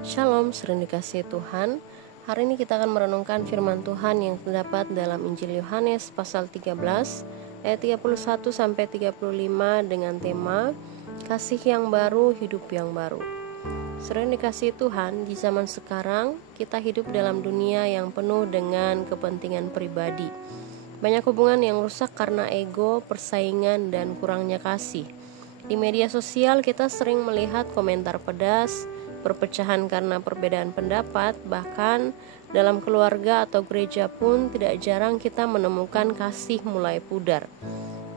Shalom, sering dikasihi Tuhan. Hari ini kita akan merenungkan firman Tuhan yang terdapat dalam Injil Yohanes pasal 13 ayat 31 sampai 35 dengan tema Kasih yang baru, hidup yang baru. Sering dikasihi Tuhan, di zaman sekarang kita hidup dalam dunia yang penuh dengan kepentingan pribadi. Banyak hubungan yang rusak karena ego, persaingan, dan kurangnya kasih. Di media sosial kita sering melihat komentar pedas, perpecahan karena perbedaan pendapat, bahkan dalam keluarga atau gereja pun tidak jarang kita menemukan kasih mulai pudar.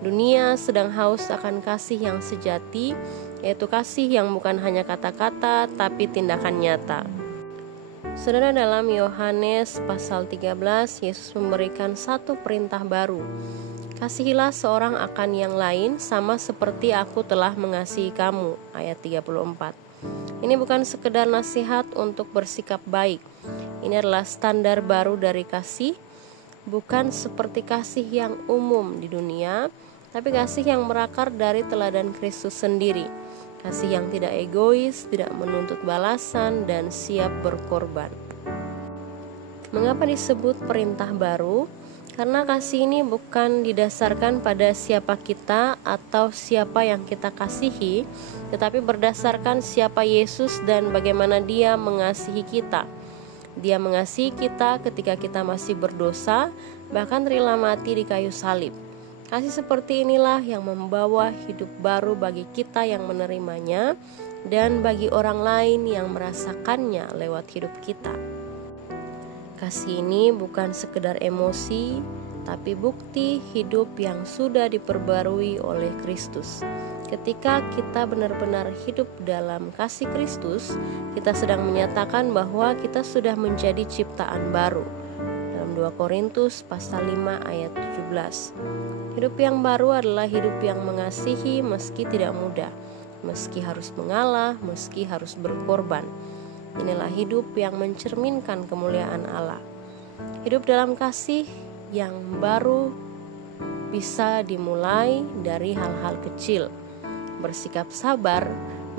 Dunia sedang haus akan kasih yang sejati, yaitu kasih yang bukan hanya kata-kata tapi tindakan nyata. Saudara, dalam Yohanes pasal 13, Yesus memberikan satu perintah baru. Kasihilah seorang akan yang lain sama seperti aku telah mengasihi kamu, ayat 34. Ini bukan sekedar nasihat untuk bersikap baik. Ini adalah standar baru dari kasih, bukan seperti kasih yang umum di dunia, tapi kasih yang berakar dari teladan Kristus sendiri. Kasih yang tidak egois, tidak menuntut balasan, dan siap berkorban. Mengapa disebut perintah baru? Karena kasih ini bukan didasarkan pada siapa kita atau siapa yang kita kasihi, tetapi berdasarkan siapa Yesus dan bagaimana Dia mengasihi kita. Dia mengasihi kita ketika kita masih berdosa, bahkan rela mati di kayu salib. Kasih seperti inilah yang membawa hidup baru bagi kita yang menerimanya dan bagi orang lain yang merasakannya lewat hidup kita. Kasih ini bukan sekedar emosi, tapi bukti hidup yang sudah diperbarui oleh Kristus. Ketika kita benar-benar hidup dalam kasih Kristus, kita sedang menyatakan bahwa kita sudah menjadi ciptaan baru. Dalam 2 Korintus pasal 5 ayat 17. Hidup yang baru adalah hidup yang mengasihi meski tidak mudah, meski harus mengalah, meski harus berkorban. Inilah hidup yang mencerminkan kemuliaan Allah. Hidup dalam kasih yang baru bisa dimulai dari hal-hal kecil. Bersikap sabar,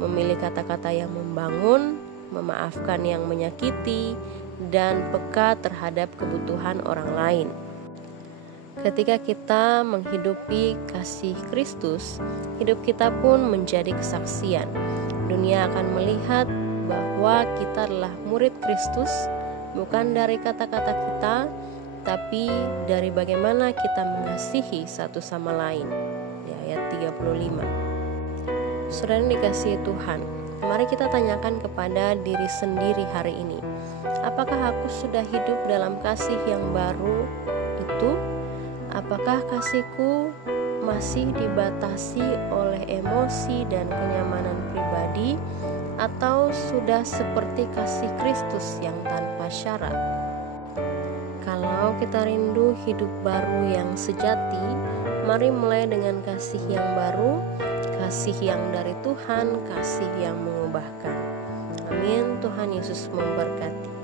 memilih kata-kata yang membangun, memaafkan yang menyakiti, dan peka terhadap kebutuhan orang lain. Ketika kita menghidupi kasih Kristus, hidup kita pun menjadi kesaksian. Dunia akan melihat bahwa kita adalah murid Kristus, bukan dari kata-kata kita, tapi dari bagaimana kita mengasihi satu sama lain. Di ayat 35. Saudara yang dikasihi Tuhan, mari kita tanyakan kepada diri sendiri hari ini. Apakah aku sudah hidup dalam kasih yang baru itu? Apakah kasihku masih dibatasi oleh emosi dan kenyamanan pribadi, atau sudah seperti kasih Kristus yang tanpa syarat? Kalau kita rindu hidup baru yang sejati, mari mulai dengan kasih yang baru, kasih yang dari Tuhan, kasih yang mengubahkan. Amin. Tuhan Yesus memberkati.